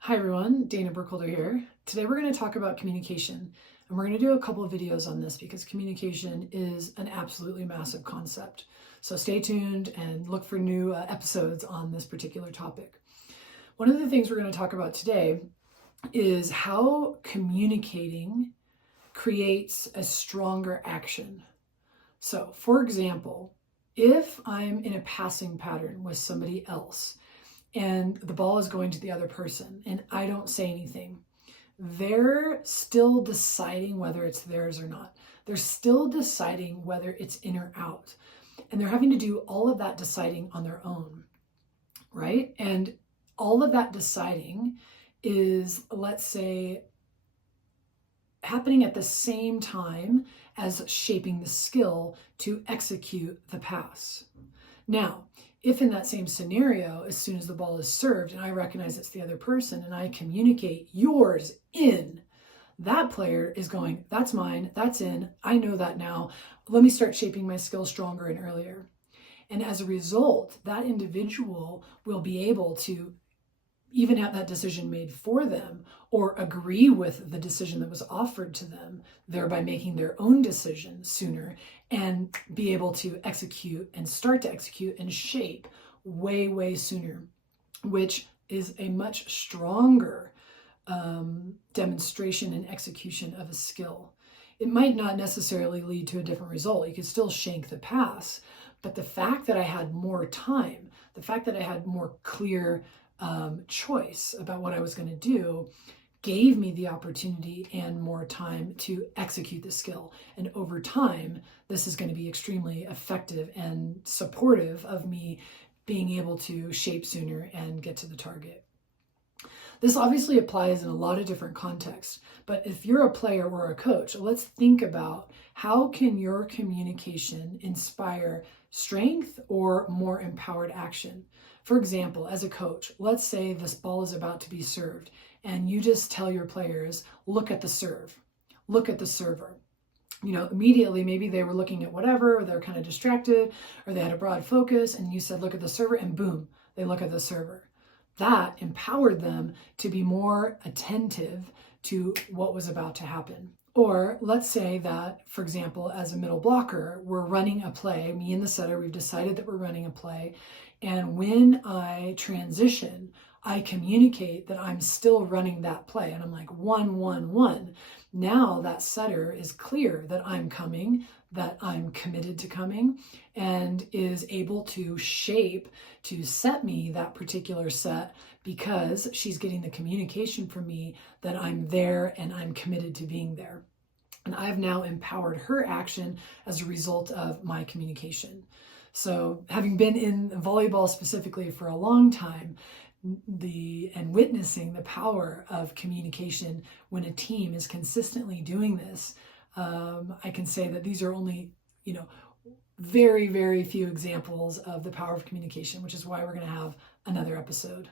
Hi everyone, Dana Burkholder here. Today we're going to talk about communication, and we're going to do a couple of videos on this because communication is an absolutely massive concept. So stay tuned and look for new episodes on this particular topic. One of the things we're going to talk about today is how communicating creates a stronger action. So, for example, if I'm in a passing pattern with somebody else, and the ball is going to the other person and I don't say anything, they're still deciding whether it's theirs or not. They're still deciding whether it's in or out. And they're having to do all of that deciding on their own, right? And all of that deciding is, let's say, happening at the same time as shaping the skill to execute the pass. Now, if in that same scenario, as soon as the ball is served and I recognize it's the other person and I communicate yours in, that player is going, that's mine, that's in, I know that now, let me start shaping my skill stronger and earlier. And as a result, that individual will be able to even have that decision made for them or agree with the decision that was offered to them, thereby making their own decision sooner and be able to execute and start to execute and shape way, way sooner, which is a much stronger demonstration and execution of a skill. It might not necessarily lead to a different result. You could still shank the pass, but the fact that I had more time, the fact that I had more clear choice about what I was going to do gave me the opportunity and more time to execute the skill. And over time, this is going to be extremely effective and supportive of me being able to shape sooner and get to the target. This obviously applies in a lot of different contexts, but if you're a player or a coach, let's think about how can your communication inspire strength or more empowered action. For example, as a coach, let's say this ball is about to be served and you just tell your players, look at the serve, look at the server. Immediately, maybe they were looking at whatever, or they're kind of distracted, or they had a broad focus, and you said, look at the server, and boom, they look at the server. That empowered them to be more attentive to what was about to happen. Or let's say that, for example, as a middle blocker, we're running a play, me and the setter, we've decided that we're running a play. And when I transition, I communicate that I'm still running that play. And I'm like, 1, 1, 1. Now that setter is clear that I'm coming, that I'm committed to coming, and is able to shape to set me that particular set because she's getting the communication from me that I'm there and I'm committed to being there. And I've now empowered her action as a result of my communication. So having been in volleyball specifically for a long time, and witnessing the power of communication when a team is consistently doing this, I can say that these are only, very, very few examples of the power of communication, which is why we're going to have another episode.